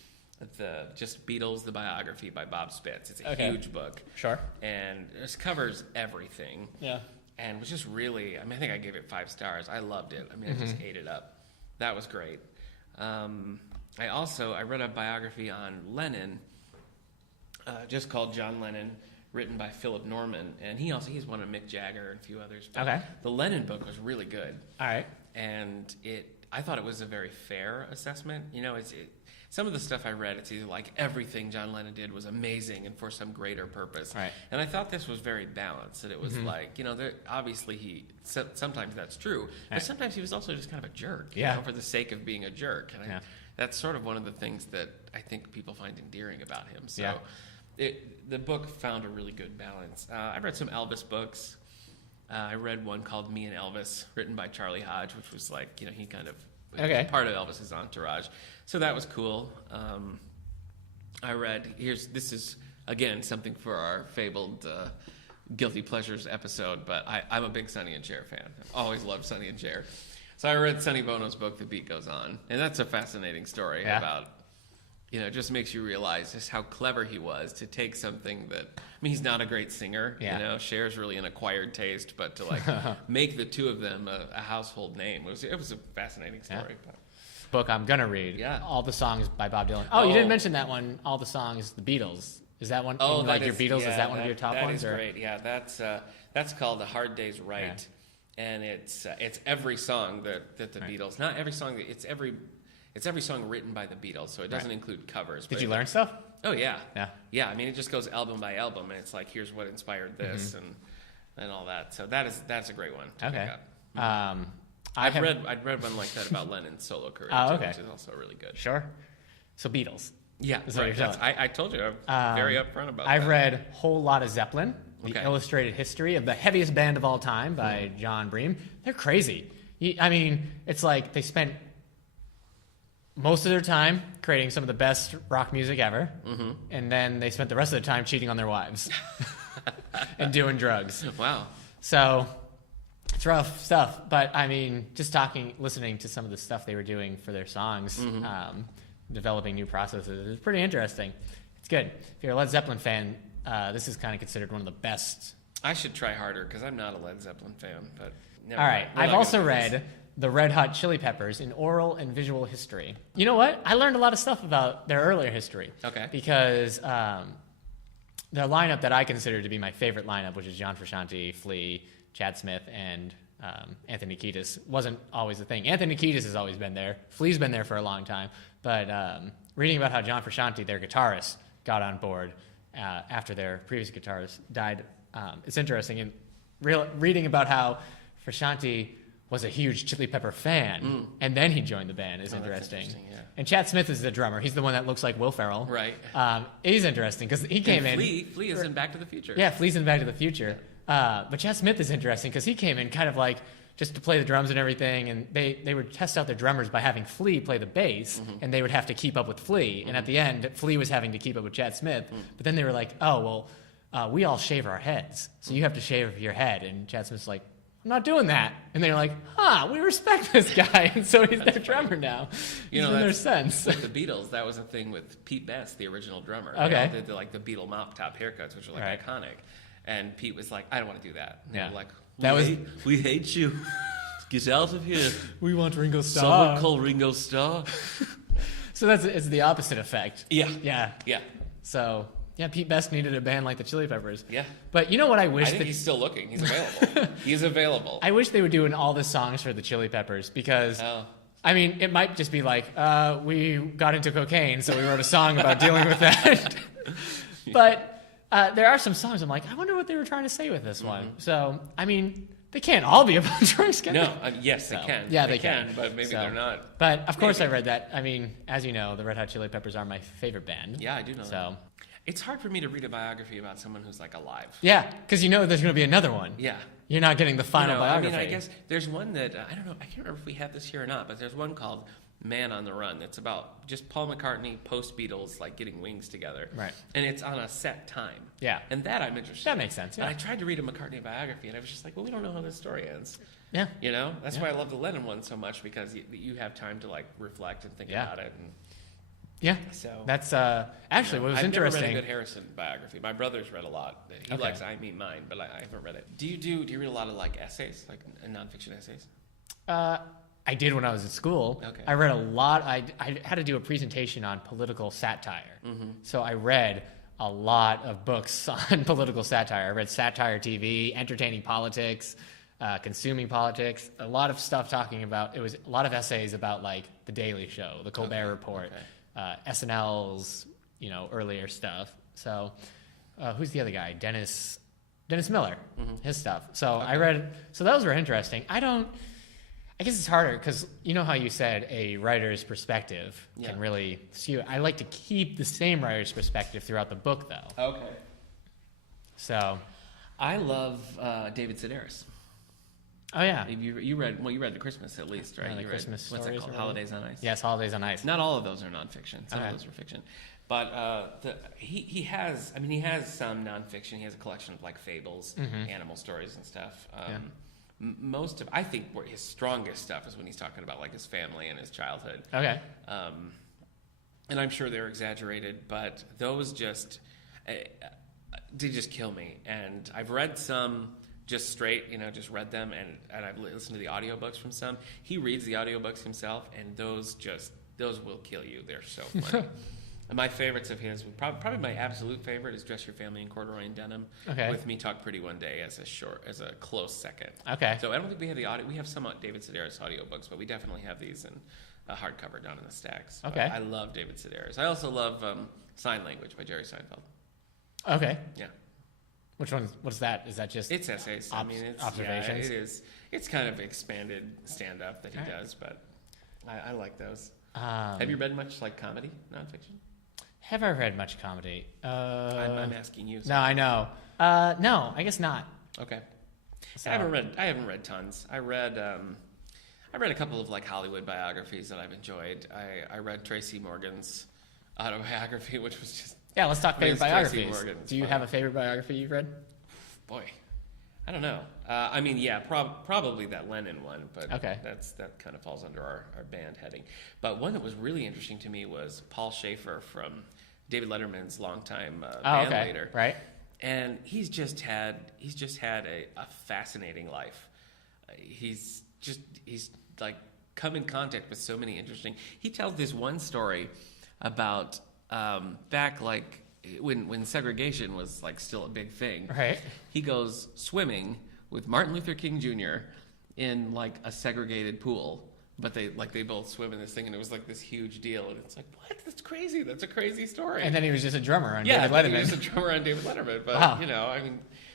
just Beatles, the biography by Bob Spitz. It's a huge book. Sure. And it covers everything. Yeah. And was just really. I mean, I think I gave it 5 stars. I loved it. I mean, I just ate it up. That was great. I read a biography on Lennon, just called John Lennon, written by Philip Norman, and he's one of Mick Jagger and a few others. But the Lennon book was really good. All right. And I thought it was a very fair assessment. You know, some of the stuff I read, it's either like everything John Lennon did was amazing and for some greater purpose. Right. And I thought this was very balanced, that it was like, you know, obviously sometimes that's true, but sometimes he was also just kind of a jerk, you know, for the sake of being a jerk. And that's sort of one of the things that I think people find endearing about him. So the book found a really good balance. I read some Elvis books. I read one called Me and Elvis, written by Charlie Hodge, which was like, you know, he kind of part of Elvis's entourage. So that was cool. I read, this is, again, something for our fabled Guilty Pleasures episode, but I'm a big Sonny and Cher fan. I've always loved Sonny and Cher. So I read Sonny Bono's book, The Beat Goes On, and that's a fascinating story about, you know, it just makes you realize just how clever he was to take something that, I mean, he's not a great singer, you know, Cher's really an acquired taste, but to like make the two of them a household name, it was a fascinating story. But. Book I'm gonna read. All the songs by Bob Dylan. Oh, you didn't mention that one. All the songs, the Beatles. Is that one? Oh, like your Beatles? Is that one of your top ones? That is great. Yeah, that's called A Hard Day's Right, and it's every song that the Beatles. Not every song. It's every song written by the Beatles. So it doesn't include covers. Did you learn stuff? Oh yeah. I mean, it just goes album by album, and it's like, here's what inspired this and all that. So that's a great one to pick up. I'd read one like that about Lennon's solo career, which is also really good. Sure. So Beatles. Yeah, I told you, I'm very upfront about that. I've read a whole lot of Zeppelin, The Illustrated History of the Heaviest Band of All Time by John Bream. They're crazy. I mean, it's like they spent most of their time creating some of the best rock music ever, and then they spent the rest of the time cheating on their wives and doing drugs. Wow. So it's rough stuff, but I mean, just listening to some of the stuff they were doing for their songs, developing new processes, is pretty interesting. It's good. If you're a Led Zeppelin fan, this is kind of considered one of the best. I should try harder because I'm not a Led Zeppelin fan. But all right, I've also read the Red Hot Chili Peppers in Oral and Visual History. You know what? I learned a lot of stuff about their earlier history. Okay. Because their lineup that I consider to be my favorite lineup, which is John Frusciante, Flea, Chad Smith, and Anthony Kiedis, wasn't always a thing. Anthony Kiedis has always been there. Flea's been there for a long time. But reading about how John Frusciante, their guitarist, got on board after their previous guitarist died, it's interesting. And reading about how Frusciante was a huge Chili Pepper fan, and then he joined the band is interesting. Yeah. And Chad Smith is the drummer. He's the one that looks like Will Ferrell. Right. He's interesting because he came in. Flea is in Back to the Future. Yeah, Flea's in Back to the Future. But Chad Smith is interesting because he came in kind of like just to play the drums and everything, and they would test out their drummers by having Flea play the bass, and they would have to keep up with Flea. And at the end, Flea was having to keep up with Chad Smith. But then they were like, oh, well, we all shave our heads, so you have to shave your head. And Chad Smith's like, I'm not doing that. And they're like, we respect this guy, and so he's their drummer now. You know, in their sense. With the Beatles, that was a thing with Pete Best, the original drummer. Okay. They did the Beatle mop top haircuts, which were like iconic. And Pete was like, I don't want to do that. And they were like, we hate you. Get out of here. We want Ringo Starr. Someone call Ringo Starr. So it's the opposite effect. Yeah. So Pete Best needed a band like the Chili Peppers. Yeah. but you know what I wish? I think he's still looking. He's available. He's available. I wish they were doing all the songs for the Chili Peppers because. I mean, it might just be like, we got into cocaine, so we wrote a song about dealing with that. But there are some songs I'm like, I wonder what they were trying to say with this one. So, I mean, they can't all be about drugs, can they? No, yes, they can. Yeah, they can. But maybe they're not. But, of course, I read that. I mean, as you know, the Red Hot Chili Peppers are my favorite band. Yeah, I do know that. It's hard for me to read a biography about someone who's, like, alive. Yeah, because you know there's going to be another one. Yeah. You're not getting the final biography. I mean, I guess there's one that, I don't know, I can't remember if we have this here or not, but there's one called Man on the Run. It's about just Paul McCartney, post-Beatles, like, getting wings together. Right. And it's on a set time. Yeah. And that I'm interested in. That makes sense, yeah. And I tried to read a McCartney biography, and I was just like, well, we don't know how this story ends. Yeah. You know? That's why I love the Lennon one so much, because you have time to, like, reflect and think about it. And yeah. So that's actually what was interesting. I've never read a good Harrison biography. My brother's read a lot. He likes I Mean Mine, but I haven't read it. Do you read a lot of like essays, like nonfiction essays? I did when I was at school. Okay. I read a lot. I had to do a presentation on political satire. So I read a lot of books on political satire. I read Satire TV, Entertaining Politics, consuming politics, a lot of stuff talking about, it was a lot of essays about like The Daily Show, The Colbert Report, SNL's, earlier stuff. So who's the other guy? Dennis Miller, his stuff. So I read, so those were interesting. I guess it's harder because you know how you said a writer's perspective can really skew. I like to keep the same writer's perspective throughout the book, though. Okay. So, I love David Sedaris. Oh yeah, You read the Christmas at least, right? The you Christmas read, what's stories that called? Holidays on Ice. Yes, Holidays on Ice. Not all of those are nonfiction. Some of those are fiction. But he has some nonfiction. He has a collection of like fables, animal stories and stuff. Most of, I think, his strongest stuff is when he's talking about like his family and his childhood. Okay. And I'm sure they're exaggerated, but those they just kill me. And I've read some just straight, just read them, and I've listened to the audiobooks from some. He reads the audiobooks himself, and those will kill you. They're so funny. And my favorites of his, probably my absolute favorite is Dress Your Family in Corduroy and Denim. Okay. With Me Talk Pretty One Day as a close second. Okay. So I don't think we have the audio. We have some David Sedaris audiobooks, but we definitely have these in hardcover down in the stacks. Okay. But I love David Sedaris. I also love Sign Language by Jerry Seinfeld. Okay. Yeah. Which one? What's that? Is that just? It's essays. It's observations. Yeah, it is. It's kind of expanded stand-up that he does, but I like those. Have you read much like comedy nonfiction? Have I read much comedy? I'm asking you. No, I know. No, I guess not. Okay. So. I haven't read tons. I read a couple of like Hollywood biographies that I've enjoyed. I read Tracy Morgan's autobiography, which was just. Yeah, let's talk favorite biographies. Do you fun. have a favorite biography you've read? Boy, I don't know. Probably that Lennon one, but that kind of falls under our band heading. But one that was really interesting to me was Paul Schaefer from David Letterman's longtime band leader. Right. And he's just had a fascinating life. He's like come in contact with so many interesting. He tells this one story about back like when segregation was like still a big thing. Right. He goes swimming with Martin Luther King Jr. in like a segregated pool, but they both swim in this thing, and it was like this huge deal. And it's like, what? That's crazy. That's a crazy story. And then he was just a drummer on David Letterman. He was just a drummer on David Letterman. But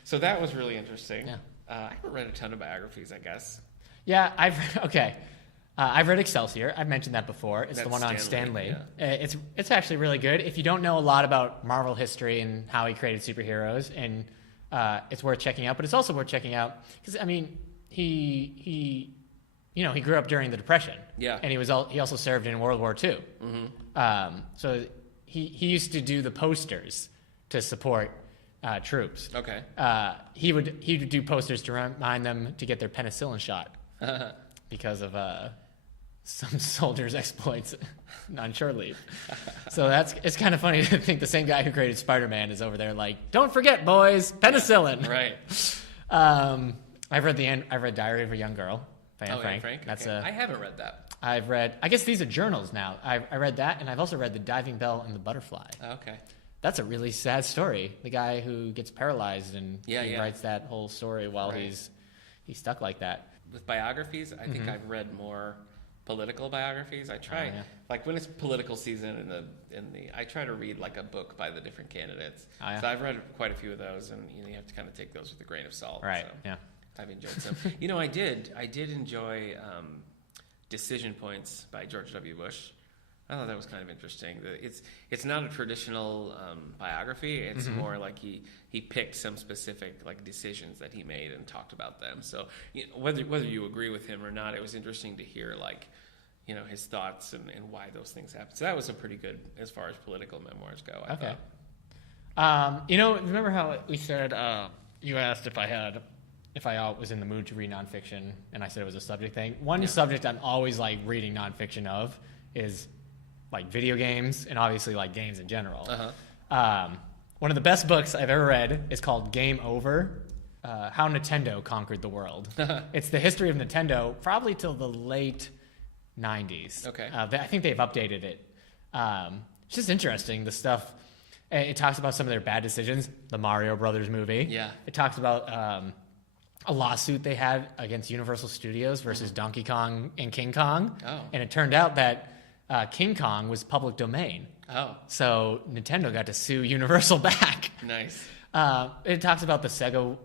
so that was really interesting. Yeah. I haven't read a ton of biographies, I guess. Yeah, I've read Excelsior. I've mentioned that before. It's the one on Stan Lee. Yeah. It's actually really good. If you don't know a lot about Marvel history and how he created superheroes, and it's worth checking out. But it's also worth checking out because he grew up during the Depression. Yeah. And he also served in World War II. Mm-hmm. So he used to do the posters to support troops. Okay. He would do posters to remind them to get their penicillin shot because of some soldiers' exploits on shore leave. So it's kind of funny to think the same guy who created Spider-Man is over there like, don't forget, boys, penicillin. Yeah, right. I've read Diary of a Young Girl by Anne Frank. That's I haven't read that. I've read, I guess these are journals now. I read that, and I've also read The Diving Bell and the Butterfly. Okay. That's a really sad story. The guy who gets paralyzed and he writes that whole story while he's stuck like that. With biographies, I think I've read more political biographies. I try, like when it's political season I try to read like a book by the different candidates. So I've read quite a few of those, and you have to kind of take those with a grain of salt. Right. So Yeah. I've enjoyed some. I did enjoy Decision Points by George W. Bush. I thought that was kind of interesting. It's not a traditional biography. It's more like he picked some specific like decisions that he made and talked about them. So whether you agree with him or not, it was interesting to hear like his thoughts and why those things happened. So that was a pretty good as far as political memoirs go. I thought. Remember how we said you asked if I was in the mood to read nonfiction, and I said it was a subject thing. One subject I'm always like reading nonfiction of is like video games, and obviously like games in general. One of the best books I've ever read is called Game Over, How Nintendo Conquered the World. It's the history of Nintendo, probably till the late 90s. Okay. I think they've updated it. It's just interesting, the stuff. It talks about some of their bad decisions, the Mario Brothers movie. Yeah. It talks about a lawsuit they had against Universal Studios versus Donkey Kong and King Kong. Oh. And it turned out that King Kong was public domain. Oh. So Nintendo got to sue Universal back. Nice. It talks about the Sega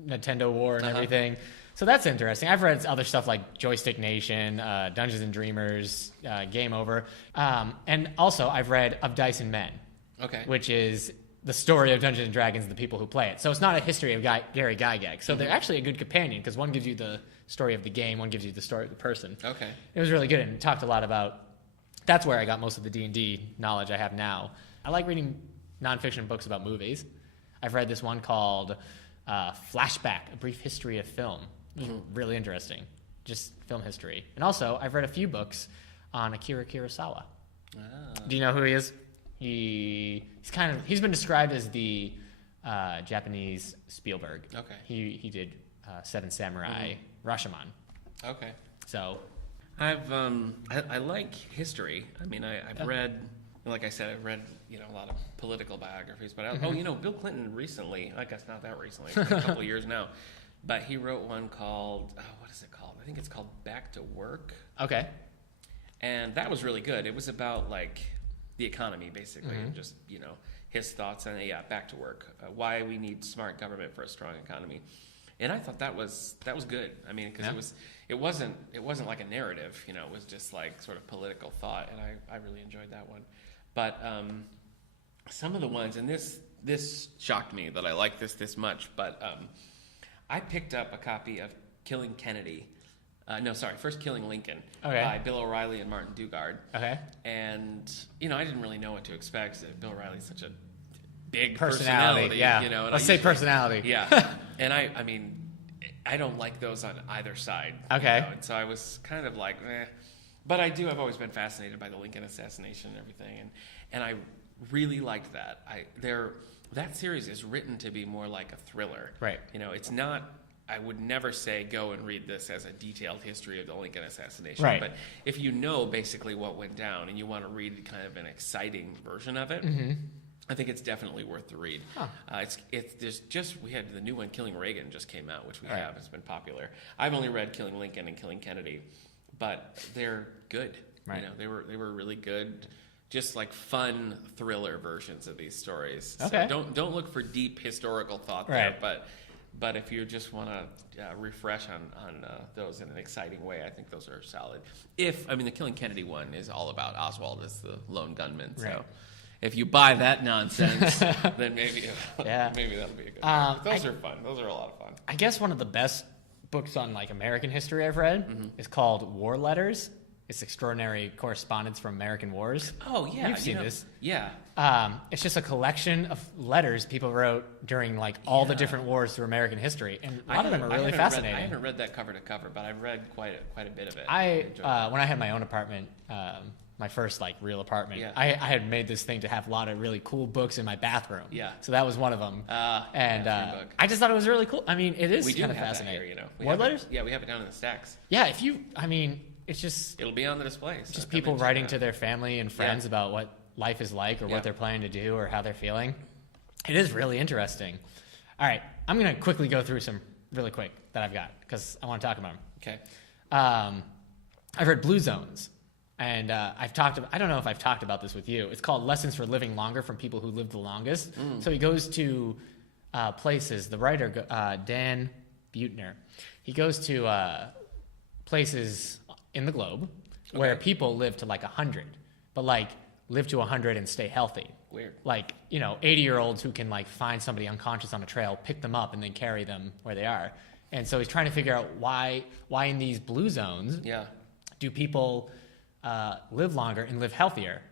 Nintendo war and everything. So that's interesting. I've read other stuff like Joystick Nation, Dungeons and Dreamers, Game Over. And also I've read Of Dice and Men. Okay. Which is the story of Dungeons and Dragons and the people who play it. So it's not a history of Gary Gygax. So they're actually a good companion because one gives you the story of the game, one gives you the story of the person. Okay. It was really good and it talked a lot about. That's where I got most of the D&D knowledge I have now. I like reading nonfiction books about movies. I've read this one called Flashback: A Brief History of Film. It was really interesting, just film history. And also, I've read a few books on Akira Kurosawa. Ah. Do you know who he is? He's been described as the Japanese Spielberg. Okay. He did Seven Samurai, Rashomon. Okay. So I like history. I mean, I've read, like I said, I've read a lot of political biographies. But Bill Clinton recently, I guess not that recently, it's been a couple of years now, but he wrote one called what is it called? I think it's called Back to Work. Okay. And that was really good. It was about like the economy basically, and just his thoughts on back to work. Why we need smart government for a strong economy. And I thought that was good. I mean, because it wasn't like a narrative, it was just like sort of political thought, and I really enjoyed that one. But some of the ones, and this shocked me that I liked this much, but I picked up a copy of Killing Kennedy. First Killing Lincoln by Bill O'Reilly and Martin Dugard. Okay. And, I didn't really know what to expect. Bill O'Reilly's such a big personality. Yeah. Let's say personality. Yeah. And I mean, I don't like those on either side. Okay. And so I was kind of like, eh. But I've always been fascinated by the Lincoln assassination and everything. And I really liked that. That series is written to be more like a thriller. Right. It's not... I would never say go and read this as a detailed history of the Lincoln assassination. Right. But if you know basically what went down and you want to read kind of an exciting version of it, I think it's definitely worth the read. Huh. We had the new one, Killing Reagan, just came out, which we have. It's been popular. I've only read Killing Lincoln and Killing Kennedy, but they're good. Right. They were really good. Just like fun thriller versions of these stories. Okay. So don't look for deep historical thought there, but if you just want to refresh on those in an exciting way, I think those are solid. The Killing Kennedy one is all about Oswald as the lone gunman. So if you buy that nonsense, then maybe that'll be a good one. Those are fun. Those are a lot of fun. I guess one of the best books on like American history I've read is called War Letters. It's Extraordinary Correspondence from American Wars. Oh, yeah. You've seen this. Yeah. It's just a collection of letters people wrote during like all the different wars through American history. And a lot of them are really fascinating. I haven't read that cover to cover, but I've read quite a bit of it. When I had my own apartment, my first like real apartment, I had made this thing to have a lot of really cool books in my bathroom. Yeah. So that was one of them. I just thought it was really cool. I mean, it is kind of fascinating. War Letters? Yeah, we have it down in the stacks. Yeah, it's just... It'll be on the display. So just people writing to their family and friends about what life is like or what they're planning to do or how they're feeling. It is really interesting. All right, I'm going to quickly go through some really quick that I've got because I want to talk about them. Okay. I've read Blue Zones, and I don't know if I've talked about this with you. It's called Lessons for Living Longer from People Who Lived the Longest. So he goes to places. The writer, Dan Buettner, he goes to places in the globe where people live to like 100, but like live to 100 and stay healthy. Weird. Like, 80-year-olds who can like find somebody unconscious on a trail, pick them up, and then carry them where they are. And so he's trying to figure out why in these blue zones do people live longer and live healthier.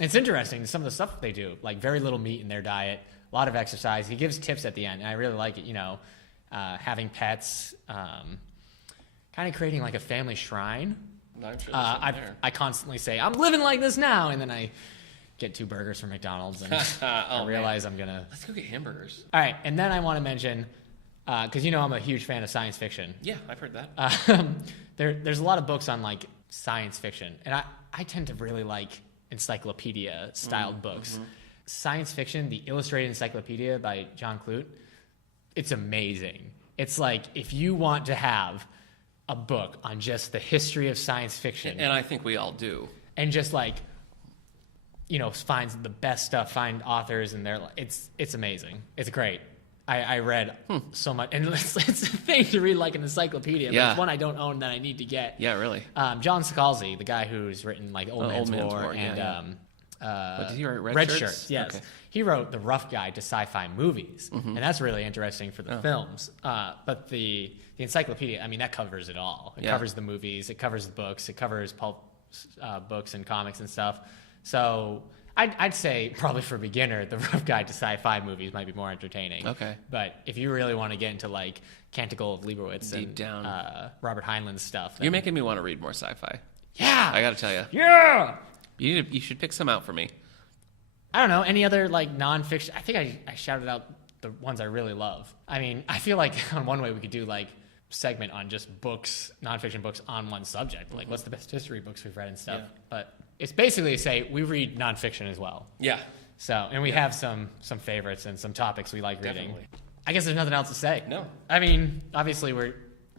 It's interesting, some of the stuff they do, like very little meat in their diet, a lot of exercise. He gives tips at the end, and I really like it, having pets, kind of creating like a family shrine. I'm sure there. I constantly say, I'm living like this now, and then I get 2 burgers from McDonald's, and I realize I'm going to... Let's go get hamburgers. All right, and then I want to mention, because I'm a huge fan of science fiction. Yeah, I've heard that. There's a lot of books on like science fiction, and I tend to really like encyclopedia-styled books. Science fiction, the Illustrated Encyclopedia by John Clute, it's amazing. It's like if you want to have a book on just the history of science fiction, and I think we all do, and just like, you know, find the best stuff, find authors, and it's amazing. It's great. I read so much, and it's a thing to read like an encyclopedia. But it's one I don't own that I need to get. Yeah, really. John Scalzi, the guy who's written like Old Man's War and what, did he write Red Shirts? Yes, okay. He wrote the rough guide to sci-fi movies, and that's really interesting for the films. But the encyclopedia, I mean, that covers it all. It covers the movies, it covers the books, it covers pulp books and comics and stuff. So I'd say probably for a beginner, the rough guide to sci-fi movies might be more entertaining. Okay. But if you really want to get into like Canticle of Leibowitz Deep and down. Robert Heinlein's stuff, You're making me want to read more sci-fi. Yeah, I got to tell you. Yeah. You should pick some out for me. I don't know, any other like nonfiction. I think I shouted out the ones I really love. I mean, I feel like on one way we could do like segment on just books, nonfiction books on one subject. Like what's the best history books we've read and stuff. Yeah. But it's basically to say we read nonfiction as well. Yeah. So, and we have some favorites and some topics we like reading. Definitely. I guess there's nothing else to say. No. I mean, obviously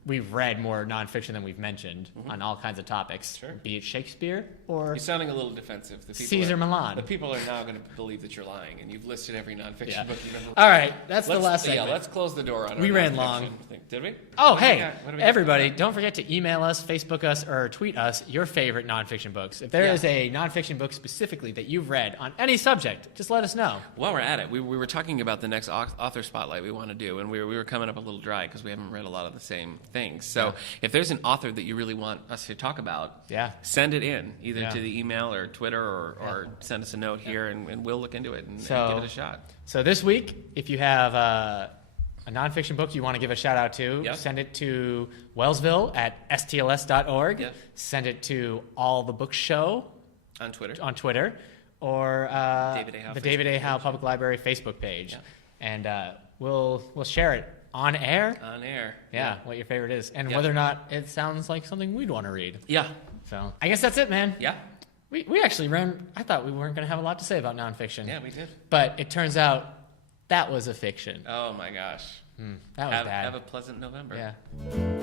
we've read more nonfiction than we've mentioned on all kinds of topics, Sure. be it Shakespeare or You're sounding a little defensive. The people Caesar Milan. The people are now going to believe that you're lying, and you've listed every nonfiction book you've ever read. All right, that's the last segment. Yeah, let's close the door on our We ran nonfiction long. thing. Did we? Oh, What do we hey, got? What do we got? everybody, don't forget to email us, Facebook us, or tweet us your favorite nonfiction books. If there is a nonfiction book specifically that you've read on any subject, just let us know. While we're at it, we were talking about the next author spotlight we want to do, and we were coming up a little dry because we haven't read a lot of the same things. So if there's an author that you really want us to talk about, send it in, either to the email or Twitter or send us a note here, and we'll look into it and give it a shot. So this week, if you have a nonfiction book you want to give a shout out to, send it to Wellsville at stls.org. Send it to All the Books Show on Twitter, or the David A. Howe Public Library Facebook page. And we'll share it on air. On air. Yeah, what your favorite is, and whether or not it sounds like something we'd want to read. Yeah. So I guess that's it, man. Yeah. We actually ran. I thought we weren't going to have a lot to say about nonfiction. Yeah, we did. But it turns out that was a fiction. Oh my gosh. That was bad. Have a pleasant November. Yeah.